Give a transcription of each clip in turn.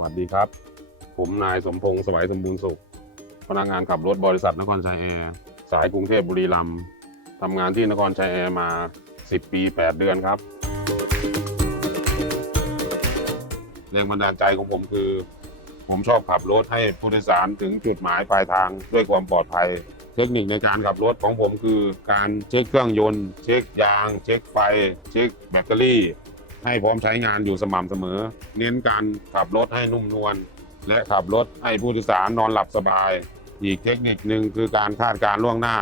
วัสดีครับ ผมนายสมพงษ์สวัยสมบูรณ์สุข พนักงานขับรถบริษัทนครชัยแอร์สายกรุงเทพบุรีรัมย์ทำงานที่นครชัยแอร์มา 10 ปี 8 เดือนครับ แรงบันดาลใจของผมคือ ผมชอบขับรถให้ผู้โดยสารถึงจุดหมายปลายทางด้วยความปลอดภัย เทคนิคในการขับรถของผมคือ การเช็คเครื่องยนต์ เช็คยาง เช็คไฟ เช็คแบตเตอรี่ ให้พร้อมใช้งานอยู่สม่ำเสมอ เน้นการขับรถให้นุ่มนวลและขับรถให้ผู้โดยสารนอนหลับสบาย อีกเทคนิคหนึ่งคือการคาดการล่วงหน้า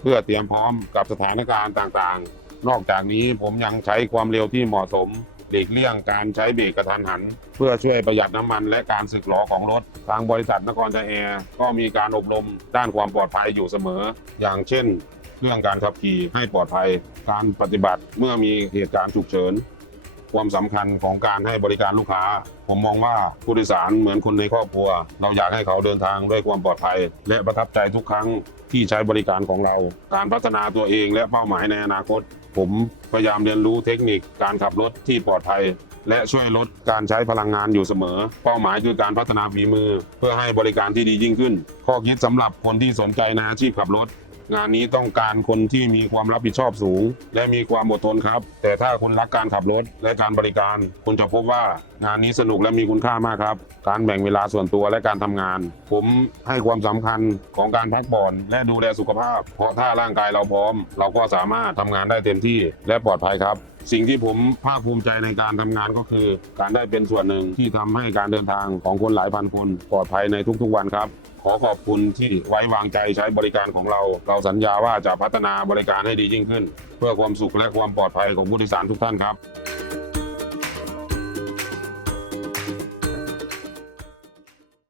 เพื่อเตรียมพร้อมกับสถานการณ์ต่างๆ นอกจากนี้ผมยังใช้ความเร็วที่เหมาะสมหลีกเลี่ยงการใช้เบรกกระทันหัน เพื่อช่วยประหยัดน้ำมันและการสึกหรอของรถ ทางบริษัทนครชัยแอร์ก็มีการอบรมด้านความปลอดภัยอยู่เสมอ อย่างเช่น เรื่องการขับขี่ให้ปลอดภัย การปฏิบัติเมื่อมีเหตุการณ์ฉุกเฉิน ความสำคัญของการให้บริการลูกค้า ผมมองว่าผู้โดยสารเหมือนคนในครอบครัว เราอยากให้เขาเดินทางด้วยความปลอดภัย และประทับใจทุกครั้งที่ใช้บริการของเรา การพัฒนาตัวเองและเป้าหมายในอนาคต ผมพยายามเรียนรู้เทคนิคการขับรถที่ปลอดภัย และช่วยลดการใช้พลังงานอยู่เสมอ เป้าหมายคือการพัฒนาฝีมือ เพื่อให้บริการที่ดียิ่งขึ้น ข้อคิดสำหรับคนที่สนใจในอาชีพขับรถ งานนี้ต้องการคนที่มีความรับผิดชอบสูง และมีความอดทนครับ แต่ถ้าคุณรักการขับรถและการบริการ คุณจะพบว่างานนี้สนุกและมีคุณค่ามากครับ การแบ่งเวลาส่วนตัวและการทำงาน ผมให้ความสำคัญของการพักผ่อนและดูแลสุขภาพ เพราะถ้าร่างกายเราพร้อม เราก็สามารถทำงานได้เต็มที่และปลอดภัยครับ สิ่งที่ผมภาคภูมิใจในการทำงานก็คือ การได้เป็นส่วนหนึ่งที่ทำให้การเดินทางของคนหลายพันคนปลอดภัยในทุกๆวันครับ ขอขอบคุณที่ไว้วางใจใช้บริการของเรา เราสัญญาว่าจะพัฒนาบริการให้ดียิ่งขึ้น เพื่อความสุขและความปลอดภัยของผู้โดยสารทุกท่านครับ